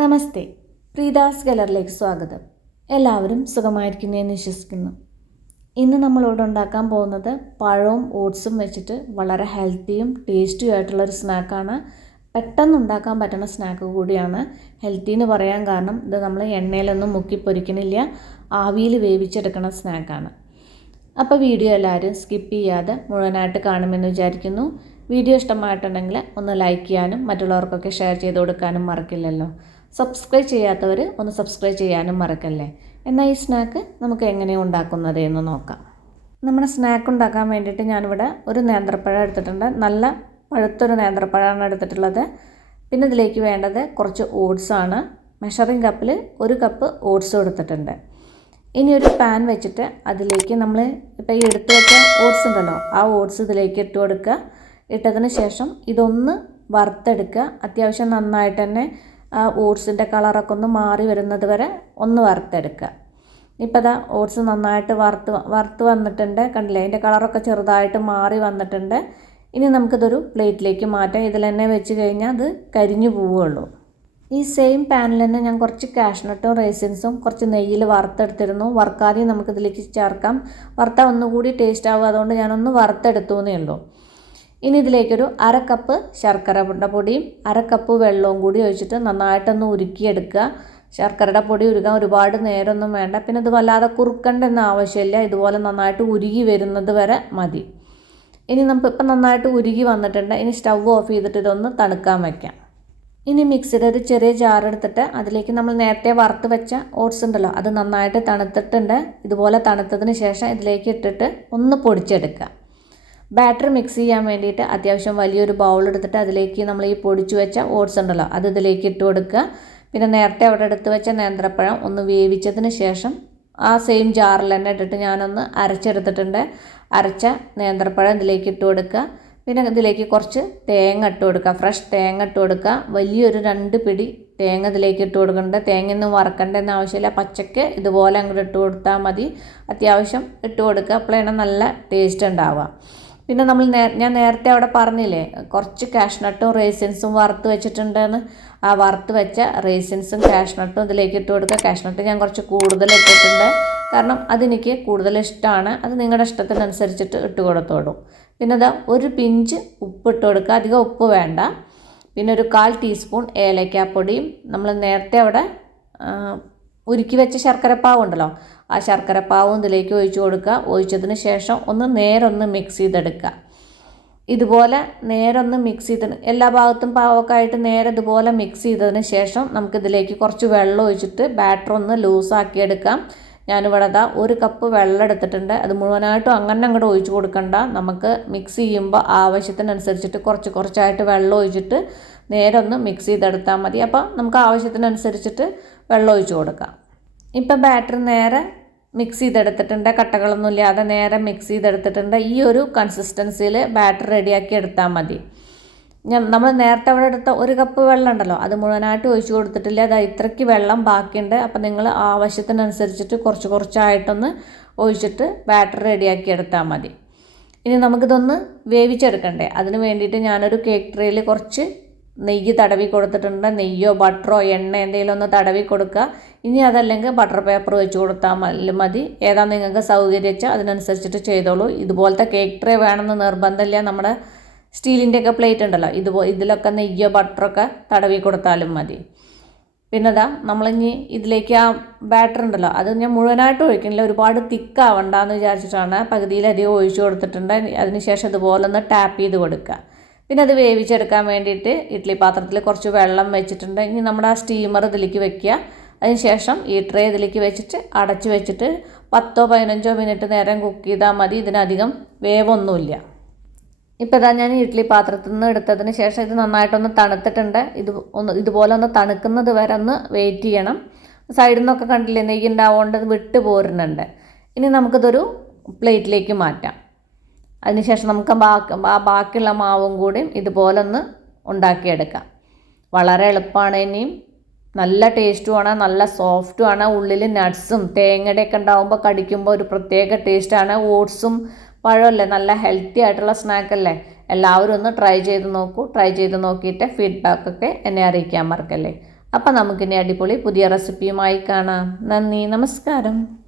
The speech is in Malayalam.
നമസ്തേ, പ്രീതാസ് ഗലറിലേക്ക് സ്വാഗതം. എല്ലാവരും സുഖമായിരിക്കുന്നു വിശ്വസിക്കുന്നു. ഇന്ന് നമ്മളിവിടെ ഉണ്ടാക്കാൻ പോകുന്നത് പഴവും ഓട്സും വെച്ചിട്ട് വളരെ ഹെൽത്തിയും ടേസ്റ്റിയും ആയിട്ടുള്ളൊരു സ്നാക്കാണ്. പെട്ടെന്ന് ഉണ്ടാക്കാൻ പറ്റുന്ന സ്നാക്ക് കൂടിയാണ്. ഹെൽത്തി എന്ന് പറയാൻ കാരണം ഇത് നമ്മൾ എണ്ണയിലൊന്നും മുക്കി പൊരിക്കണില്ല, ആവിയിൽ വേവിച്ചെടുക്കുന്ന സ്നാക്കാണ്. അപ്പോൾ വീഡിയോ എല്ലാവരും സ്കിപ്പ് ചെയ്യാതെ മുഴുവനായിട്ട് കാണുമെന്ന് വിചാരിക്കുന്നു. വീഡിയോ ഇഷ്ടമായിട്ടുണ്ടെങ്കിൽ ഒന്ന് ലൈക്ക് ചെയ്യാനും മറ്റുള്ളവർക്കൊക്കെ ഷെയർ ചെയ്ത് കൊടുക്കാനും മറക്കില്ലല്ലോ. സബ്സ്ക്രൈബ് ചെയ്യാത്തവർ ഒന്ന് സബ്സ്ക്രൈബ് ചെയ്യാനും മറക്കല്ലേ. എന്നാൽ ഈ സ്നാക്ക് നമുക്ക് എങ്ങനെയാണ് ഉണ്ടാക്കുന്നത് എന്ന് നോക്കാം. നമ്മുടെ സ്നാക്ക് ഉണ്ടാക്കാൻ വേണ്ടിയിട്ട് ഞാനിവിടെ ഒരു നേന്ത്രപ്പഴം എടുത്തിട്ടുണ്ട്. നല്ല പഴുത്തൊരു നേന്ത്രപ്പഴമാണ് എടുത്തിട്ടുള്ളത്. പിന്നെ ഇതിലേക്ക് വേണ്ടത് കുറച്ച് ഓട്സാണ്. മെഷറിംഗ് കപ്പിൽ 1 കപ്പ് ഓട്സ് എടുത്തിട്ടുണ്ട്. ഇനി ഒരു പാൻ വെച്ചിട്ട് അതിലേക്ക് നമ്മൾ ഇപ്പോൾ ഈ എടുത്തു വെച്ച ഓട്സ് ഉണ്ടല്ലോ, ആ ഓട്സ് ഇതിലേക്ക് ഇട്ട് കൊടുക്കുക. ഇട്ടതിന് ശേഷം ഇതൊന്ന് വറുത്തെടുക്കുക. അത്യാവശ്യം നന്നായിട്ട് തന്നെ ആ ഓട്സിൻ്റെ കളറൊക്കെ ഒന്ന് മാറി വരുന്നത് വരെ ഒന്ന് വറുത്തെടുക്കുക. ഇപ്പോൾ ദാ ഓട്സ് നന്നായിട്ട് വറുത്ത് വന്നിട്ടുണ്ട്, കണ്ടില്ലേ? അതിൻ്റെ കളറൊക്കെ ചെറുതായിട്ട് മാറി വന്നിട്ടുണ്ട്. ഇനി നമുക്കിതൊരു പ്ലേറ്റിലേക്ക് മാറ്റാം. ഇതിൽ തന്നെ വെച്ച് കഴിഞ്ഞാൽ അത് കരിഞ്ഞു പോവുകയുള്ളൂ. ഈ സെയിം പാനിൽ തന്നെ ഞാൻ കുറച്ച് കാഷ്നട്ടും റൈസിൻസും കുറച്ച് നെയ്യിൽ വറുത്തെടുത്തിരുന്നു. വറുക്കാതെയും നമുക്കിതിലേക്ക് ചേർക്കാം. വറുത്താൽ ഒന്നുകൂടി ടേസ്റ്റ് ആവും, അതുകൊണ്ട് ഞാനൊന്ന് വറുത്തെടുത്തു എന്നേ ഉള്ളൂ. ഇനി ഇതിലേക്കൊരു 1/2 കപ്പ് ശർക്കരയുടെ പൊടിയും 1/2 കപ്പ് വെള്ളവും കൂടി ഒഴിച്ചിട്ട് നന്നായിട്ടൊന്ന് ഉരുക്കിയെടുക്കുക. ശർക്കരയുടെ പൊടി ഉരുകാൻ ഒരുപാട് നേരമൊന്നും വേണ്ട. പിന്നെ ഇത് വല്ലാതെ കുറുക്കണ്ടെന്ന് ആവശ്യമില്ല. ഇതുപോലെ നന്നായിട്ട് ഉരുകി വരുന്നത് വരെ മതി. ഇനി നമുക്ക് ഇപ്പം നന്നായിട്ട് ഉരുകി വന്നിട്ടുണ്ട്. ഇനി സ്റ്റവ് ഓഫ് ചെയ്തിട്ട് ഇതൊന്ന് തണുക്കാൻ വയ്ക്കാം. ഇനി മിക്സിയുടെ ഒരു ചെറിയ ജാർ എടുത്തിട്ട് അതിലേക്ക് നമ്മൾ നേരത്തെ വറുത്ത് വെച്ച ഓട്സ് ഉണ്ടല്ലോ, അത് നന്നായിട്ട് തണുത്തിട്ടുണ്ട്. ഇതുപോലെ തണുത്തതിന് ശേഷം ഇതിലേക്ക് ഇട്ടിട്ട് ഒന്ന് പൊടിച്ചെടുക്കുക. ബാറ്റർ മിക്സ് ചെയ്യാൻ വേണ്ടിയിട്ട് അത്യാവശ്യം വലിയൊരു ബൗൾ എടുത്തിട്ട് അതിലേക്ക് നമ്മൾ ഈ പൊടിച്ചു വെച്ച ഓട്സ് ഉണ്ടല്ലോ, അത് ഇതിലേക്ക് ഇട്ട് കൊടുക്കുക. പിന്നെ നേരത്തെ അവിടെ എടുത്ത് വെച്ച നേന്ത്രപ്പഴം ഒന്ന് വേവിച്ചതിന് ശേഷം ആ സെയിം ജാറിൽ തന്നെ ഇട്ടിട്ട് ഞാനൊന്ന് അരച്ചെടുത്തിട്ടുണ്ട്. അരച്ച നേന്ത്രപ്പഴം ഇതിലേക്ക് ഇട്ട് കൊടുക്കുക. പിന്നെ ഇതിലേക്ക് കുറച്ച് തേങ്ങ ഇട്ട് കൊടുക്കുക, ഫ്രഷ് തേങ്ങ ഇട്ട് കൊടുക്കുക. വലിയൊരു 2 പിടി തേങ്ങ ഇതിലേക്ക് ഇട്ട് കൊടുക്കുന്നുണ്ട്. തേങ്ങയൊന്നും വറക്കേണ്ടെന്ന് ആവശ്യമില്ല, പച്ചക്ക് ഇതുപോലെ അങ്ങോട്ട് ഇട്ട് കൊടുത്താൽ മതി. അത്യാവശ്യം ഇട്ട് കൊടുക്കുക, അപ്പോഴാണ് നല്ല ടേസ്റ്റ് ഉണ്ടാവുക. പിന്നെ ഞാൻ നേരത്തെ അവിടെ പറഞ്ഞില്ലേ, കുറച്ച് കാഷ്നട്ടും റേസിൻസും വറുത്ത് വെച്ചിട്ടുണ്ടെന്ന്. ആ വറുത്ത് വെച്ച റേസിൻസും കാഷ്നട്ടും ഇതിലേക്ക് ഇട്ട് കൊടുക്കുക. കാഷ്നട്ട് ഞാൻ കുറച്ച് കൂടുതൽ ഇട്ടിട്ടുണ്ട്, കാരണം അതെനിക്ക് കൂടുതൽ ഇഷ്ടമാണ്. അത് നിങ്ങളുടെ ഇഷ്ടത്തിനനുസരിച്ചിട്ട് ഇട്ട് കൊടുത്തോളൂ. പിന്നെ ഇതാ ഒരു പിഞ്ച് ഉപ്പ് ഇട്ട് കൊടുക്കുക, അധികം ഉപ്പ് വേണ്ട. പിന്നെ ഒരു 1/4 ടീസ്പൂൺ ഏലക്കാപ്പൊടിയും നമ്മൾ നേരത്തെ അവിടെ ഉരുക്കി വെച്ച ശർക്കരപ്പാവ് ഉണ്ടല്ലോ, ആ ശർക്കരപ്പാവും ഇതിലേക്ക് ഒഴിച്ച് കൊടുക്കുക. ഒഴിച്ചതിന് ശേഷം നേരൊന്ന് മിക്സ് ചെയ്തെടുക്കുക. ഇതുപോലെ നേരൊന്ന് മിക്സ് ചെയ്ത് എല്ലാ ഭാഗത്തും പാവൊക്കെ ആയിട്ട് നേരെ ഇതുപോലെ മിക്സ് ചെയ്തതിന് ശേഷം നമുക്കിതിലേക്ക് കുറച്ച് വെള്ളം ഒഴിച്ചിട്ട് ബാറ്റർ ഒന്ന് ലൂസാക്കി എടുക്കാം. ഞാനിവിടെ 1 കപ്പ് വെള്ളം എടുത്തിട്ടുണ്ട്. അത് മുഴുവനായിട്ടും അങ്ങനെ അങ്ങോട്ട് ഒഴിച്ച് കൊടുക്കണ്ട. നമുക്ക് മിക്സ് ചെയ്യുമ്പോൾ ആവശ്യത്തിനനുസരിച്ചിട്ട് കുറച്ചായിട്ട് വെള്ളം ഒഴിച്ചിട്ട് നേരെ ഒന്ന് മിക്സ് ചെയ്തെടുത്താൽ മതി. അപ്പോൾ നമുക്ക് ആവശ്യത്തിനനുസരിച്ചിട്ട് വെള്ളം ഒഴിച്ച് കൊടുക്കാം. ഇപ്പം ബാറ്റർ നേരെ മിക്സ് ചെയ്തെടുത്തിട്ടുണ്ട്, കട്ടകളൊന്നും ഇല്ലാതെ നേരെ മിക്സ് ചെയ്തെടുത്തിട്ടുണ്ട്. ഈ ഒരു കൺസിസ്റ്റൻസിയിൽ ബാറ്റർ റെഡിയാക്കി എടുത്താൽ മതി. നമ്മൾ നേരത്തെ അവിടെ എടുത്ത 1 കപ്പ് വെള്ളം ഉണ്ടല്ലോ, അത് മുഴുവനായിട്ട് ഒഴിച്ച് കൊടുത്തിട്ടില്ല. അത് ഇത്രയ്ക്ക് വെള്ളം ബാക്കിയുണ്ട്. അപ്പോൾ നിങ്ങൾ ആവശ്യത്തിനനുസരിച്ചിട്ട് കുറച്ചായിട്ടൊന്ന് ഒഴിച്ചിട്ട് ബാറ്റർ റെഡിയാക്കി എടുത്താൽ മതി. ഇനി നമുക്കിതൊന്ന് വേവിച്ചെടുക്കണ്ടേ, അതിന് വേണ്ടിയിട്ട് ഞാനൊരു കേക്ക് ട്രേയിൽ കുറച്ച് നെയ്യ് തടവി കൊടുത്തിട്ടുണ്ട്. നെയ്യോ ബട്ടറോ എണ്ണ എന്തെങ്കിലും ഒന്ന് തടവി കൊടുക്കുക. ഇനി അതല്ലെങ്കിൽ ബട്ടർ പേപ്പർ വെച്ച് കൊടുത്താൽ മതി. ഏതാ നിങ്ങൾക്ക് സൗകര്യം വെച്ചാൽ അതിനനുസരിച്ചിട്ട് ചെയ്തോളൂ. ഇതുപോലത്തെ കേക്ക് ട്രേ വേണമെന്ന് നിർബന്ധമില്ല. നമ്മുടെ സ്റ്റീലിൻ്റെയൊക്കെ പ്ലേറ്റ് ഉണ്ടല്ലോ, ഇതിലൊക്കെ നെയ്യോ ബട്ടറൊക്കെ തടവി കൊടുത്താലും മതി. പിന്നെ നമ്മളിനി ഇതിലേക്ക് ആ ബാറ്റർ ഉണ്ടല്ലോ, അത് ഞാൻ മുഴുവനായിട്ട് ഒഴിക്കണില്ല, ഒരുപാട് തിക്കാവണ്ടെന്ന് വിചാരിച്ചിട്ടാണ് പകുതിയിലധികം ഒഴിച്ചു കൊടുത്തിട്ടുണ്ട്. അതിനുശേഷം ഇതുപോലെ ഒന്ന് ടാപ്പ് ചെയ്ത് കൊടുക്കുക. പിന്നെ അത് വേവിച്ചെടുക്കാൻ വേണ്ടിയിട്ട് ഇഡ്ഡലി പാത്രത്തിൽ കുറച്ച് വെള്ളം വെച്ചിട്ടുണ്ട്. ഇനി നമ്മുടെ ആ സ്റ്റീമർ ഇതിലേക്ക് വെക്കുക. അതിനുശേഷം ഈ ട്രേ ഇതിലേക്ക് വെച്ചിട്ട് അടച്ച് വെച്ചിട്ട് 10-15 മിനിറ്റ് നേരം കുക്ക് ചെയ്താൽ മതി. ഇതിനധികം വേവൊന്നുമില്ല. ഇപ്പോൾ ഞാൻ ഇഡ്ഡലി പാത്രത്തിൽ നിന്ന് എടുത്തതിന് ശേഷം ഇത് നന്നായിട്ടൊന്ന് തണുത്തിട്ടുണ്ട്. ഇതുപോലെ ഒന്ന് തണുക്കുന്നത് വരെ ഒന്ന് വെയിറ്റ് ചെയ്യണം. സൈഡിൽ നിന്നൊക്കെ കണ്ടില്ലേ നെയ്യ് ഉണ്ടാവുകൊണ്ട് അത് വിട്ട് പോരുന്നുണ്ട്. ഇനി നമുക്കിതൊരു പ്ലേറ്റിലേക്ക് മാറ്റാം. അതിനുശേഷം നമുക്ക് ബാക്കിയുള്ള മാവും കൂടി ഇതുപോലെ ഒന്ന് ഉണ്ടാക്കിയെടുക്കാം. വളരെ എളുപ്പമാണ്. ഇനിയും നല്ല ടേസ്റ്റുമാണ്, നല്ല സോഫ്റ്റുമാണ്. ഉള്ളിൽ നട്ട്സും തേങ്ങയുടെയൊക്കെ ഉണ്ടാകുമ്പോൾ കടിക്കുമ്പോൾ ഒരു പ്രത്യേക ടേസ്റ്റാണ്. ഓട്സും പഴമല്ലേ, നല്ല ഹെൽത്തി ആയിട്ടുള്ള സ്നാക്കല്ലേ. എല്ലാവരും ഒന്ന് ട്രൈ ചെയ്ത് നോക്കൂ. ട്രൈ ചെയ്ത് നോക്കിയിട്ട് ഫീഡ്ബാക്കൊക്കെ എന്നെ അറിയിക്കാൻ മറക്കല്ലേ. അപ്പം നമുക്കിനി അടിപൊളി പുതിയ റെസിപ്പിയുമായി കാണാം. നന്ദി, നമസ്കാരം.